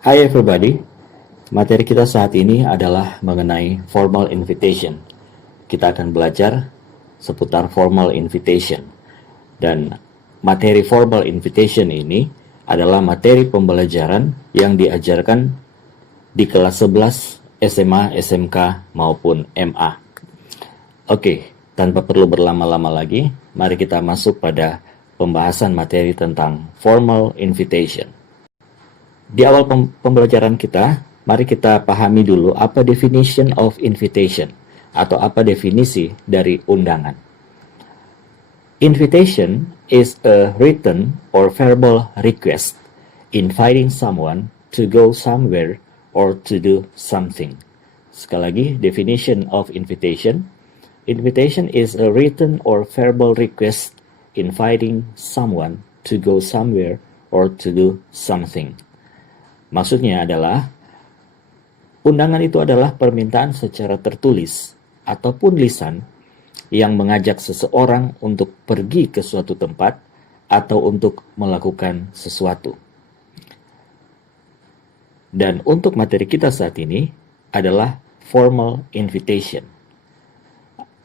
Hi everybody, materi kita saat ini adalah mengenai formal invitation. Kita akan belajar seputar formal invitation. Dan materi formal invitation ini adalah materi pembelajaran yang diajarkan di kelas 11 SMA, SMK maupun MA. Oke, tanpa perlu berlama-lama lagi, mari kita masuk pada pembahasan materi tentang formal invitation. Di awal pembelajaran kita, mari kita pahami dulu apa definition of invitation atau apa definisi dari undangan. Invitation is a written or verbal request inviting someone to go somewhere or to do something. Sekali lagi, definition of invitation. Invitation is a written or verbal request inviting someone to go somewhere or to do something. Maksudnya adalah, undangan itu adalah permintaan secara tertulis ataupun lisan yang mengajak seseorang untuk pergi ke suatu tempat atau untuk melakukan sesuatu. Dan untuk materi kita saat ini adalah formal invitation.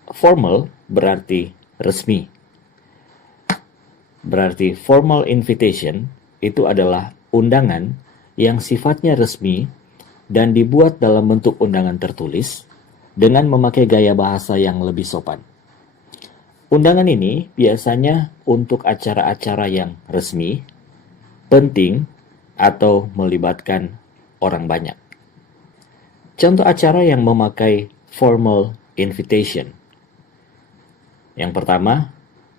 Formal berarti resmi. Berarti formal invitation itu adalah undangan yang sifatnya resmi dan dibuat dalam bentuk undangan tertulis dengan memakai gaya bahasa yang lebih sopan. Undangan ini biasanya untuk acara-acara yang resmi, penting, atau melibatkan orang banyak. Contoh acara yang memakai formal invitation. Yang pertama,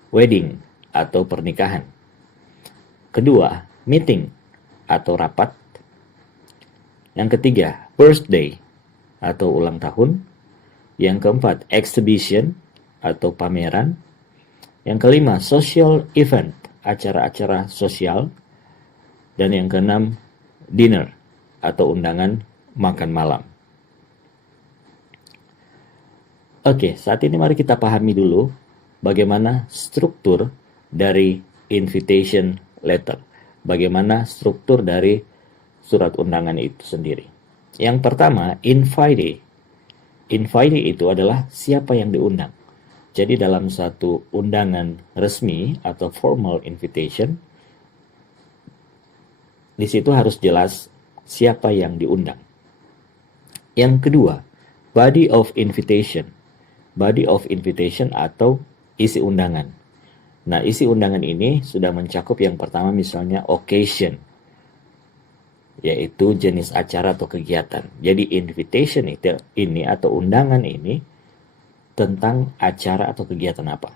wedding atau pernikahan. Kedua, meeting atau rapat. Yang ketiga, birthday atau ulang tahun. Yang keempat, exhibition atau pameran. Yang kelima, social event, acara-acara sosial. Dan yang keenam, dinner atau undangan makan malam. Oke, saat ini mari kita pahami dulu bagaimana struktur dari invitation letter. Bagaimana struktur dari surat undangan itu sendiri. Yang pertama, invitee. Invitee itu adalah siapa yang diundang. Jadi dalam satu undangan resmi atau formal invitation, di situ harus jelas siapa yang diundang. Yang kedua, body of invitation. Body of invitation atau isi undangan. Nah, isi undangan ini sudah mencakup yang pertama misalnya occasion, yaitu jenis acara atau kegiatan. Jadi invitation ini atau undangan ini tentang acara atau kegiatan apa.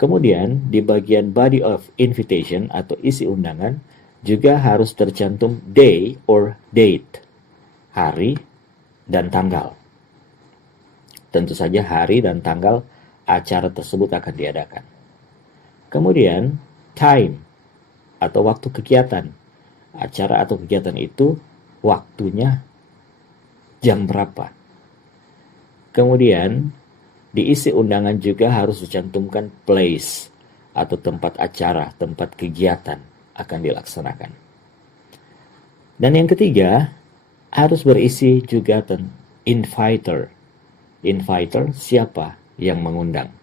Kemudian di bagian body of invitation atau isi undangan juga harus tercantum day or date, hari dan tanggal. Tentu saja hari dan tanggal acara tersebut akan diadakan. Kemudian time atau waktu kegiatan. Acara atau kegiatan itu waktunya jam berapa. Kemudian diisi undangan juga harus dicantumkan place atau tempat acara, tempat kegiatan akan dilaksanakan. Dan yang ketiga harus berisi juga inviter. Inviter siapa yang mengundang.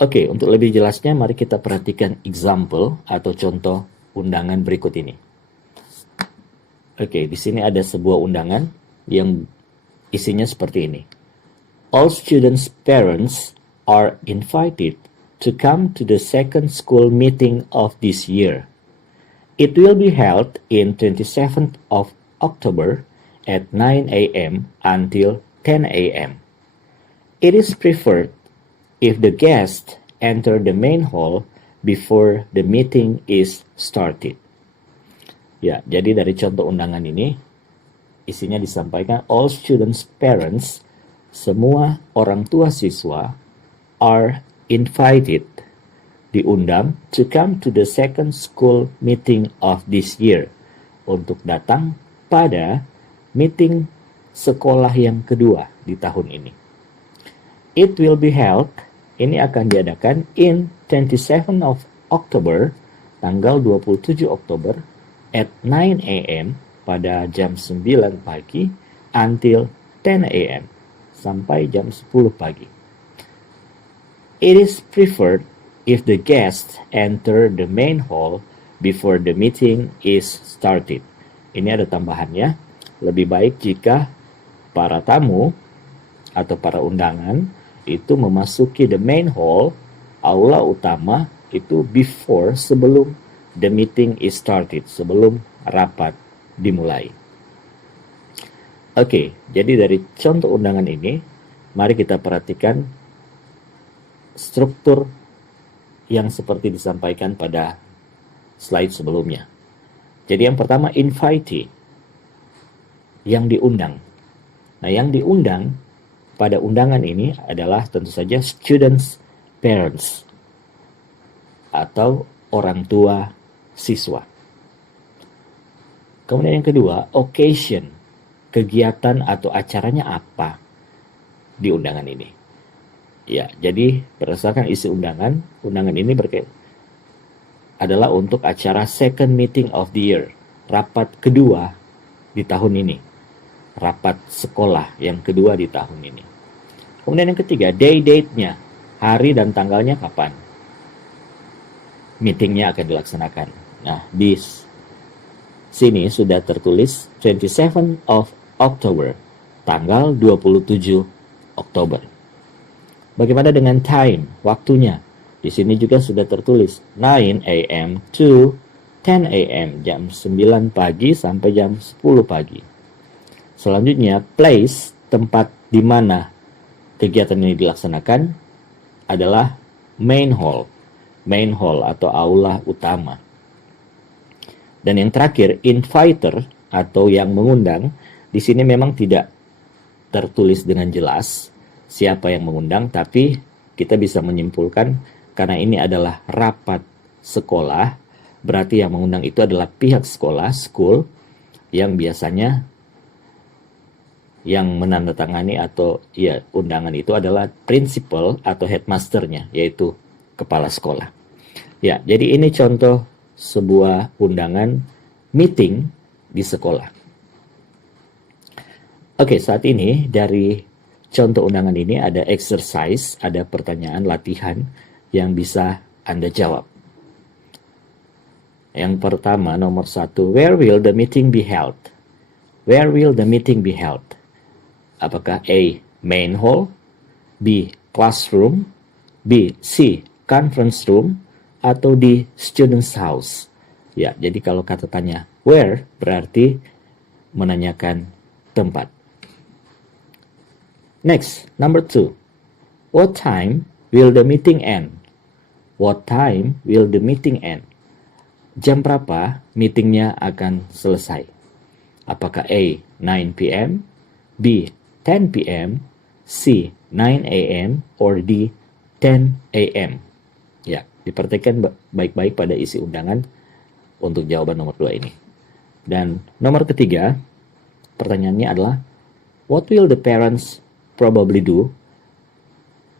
Oke, untuk lebih jelasnya mari kita perhatikan example atau contoh undangan berikut ini. Oke, di sini ada sebuah undangan yang isinya seperti ini. All students' parents are invited to come to the second school meeting of this year. It will be held in 27th of October at 9 a.m. until 10 a.m. It is preferred if the guests enter the main hall before the meeting is started. Ya, jadi dari contoh undangan ini, isinya disampaikan all students' parents, semua orang tua siswa, are invited, diundang, to come to the second school meeting of this year, untuk datang pada meeting sekolah yang kedua di tahun ini. It will be held, ini akan diadakan in 27 of October, tanggal 27 Oktober at 9 a.m. pada jam 9 pagi until 10 a.m. sampai jam 10 pagi. It is preferred if the guests enter the main hall before the meeting is started. Ini ada tambahannya. Lebih baik jika para tamu atau para undangan itu memasuki the main hall, aula utama itu sebelum the meeting is started, sebelum rapat dimulai. Oke, jadi dari contoh undangan ini, mari kita perhatikan struktur yang seperti disampaikan pada slide sebelumnya. Jadi yang pertama, invitee, yang diundang. Nah, yang diundang pada undangan ini adalah tentu saja students, parents, atau orang tua siswa. Kemudian yang kedua, occasion, kegiatan atau acaranya apa di undangan ini. Ya, jadi berdasarkan isi undangan ini adalah untuk acara second meeting of the year, rapat kedua di tahun ini. Rapat sekolah yang kedua di tahun ini. Kemudian yang ketiga, date-nya, hari dan tanggalnya kapan meetingnya akan dilaksanakan. Nah, di sini sudah tertulis 27 of October, tanggal 27 Oktober. Bagaimana dengan time, waktunya? Di sini juga sudah tertulis 9 a.m. to 10 a.m. jam 9 pagi sampai jam 10 pagi. Selanjutnya, place, tempat di mana kegiatan ini dilaksanakan adalah main hall atau aula utama. Dan yang terakhir, inviter atau yang mengundang, di sini memang tidak tertulis dengan jelas siapa yang mengundang, tapi kita bisa menyimpulkan karena ini adalah rapat sekolah, berarti yang mengundang itu adalah pihak sekolah, school, yang biasanya yang menandatangani atau undangan itu adalah principal atau headmasternya, yaitu kepala sekolah. Ya, jadi ini contoh sebuah undangan meeting di sekolah. Oke, saat ini dari contoh undangan ini ada exercise, ada pertanyaan latihan yang bisa Anda jawab. Yang pertama, nomor 1, where will the meeting be held? Where will the meeting be held? Apakah A, main hall, B, classroom, C, conference room, atau D, student's house? Ya, jadi kalau kata tanya where berarti menanyakan tempat. Next, number 2. What time will the meeting end? What time will the meeting end? Jam berapa meetingnya akan selesai? Apakah A, 9 p.m., B, 10 p.m., C, 9 a.m., or D, 10 a.m.? Ya, diperhatikan baik-baik pada isi undangan untuk jawaban nomor 2 ini. Dan nomor ketiga, pertanyaannya adalah, what will the parents probably do?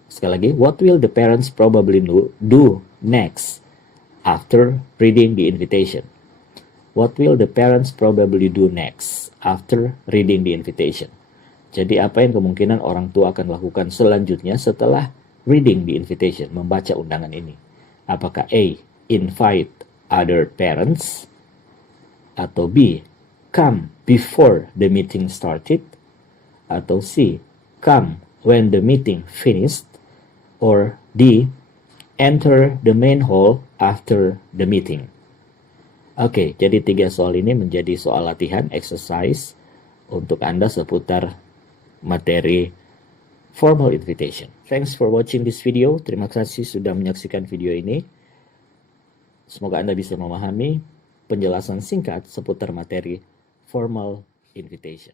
Sekali lagi, what will the parents probably do next after reading the invitation? What will the parents probably do next after reading the invitation? Jadi apa yang kemungkinan orang tua akan lakukan selanjutnya setelah reading the invitation, membaca undangan ini? Apakah A, invite other parents, atau B, come before the meeting started, atau C, come when the meeting finished, or D, enter the main hall after the meeting? Oke, jadi 3 soal ini menjadi soal latihan, exercise untuk Anda seputar materi formal invitation. Thanks for watching this video. Terima kasih sudah menyaksikan video ini. Semoga Anda bisa memahami penjelasan singkat seputar materi formal invitation.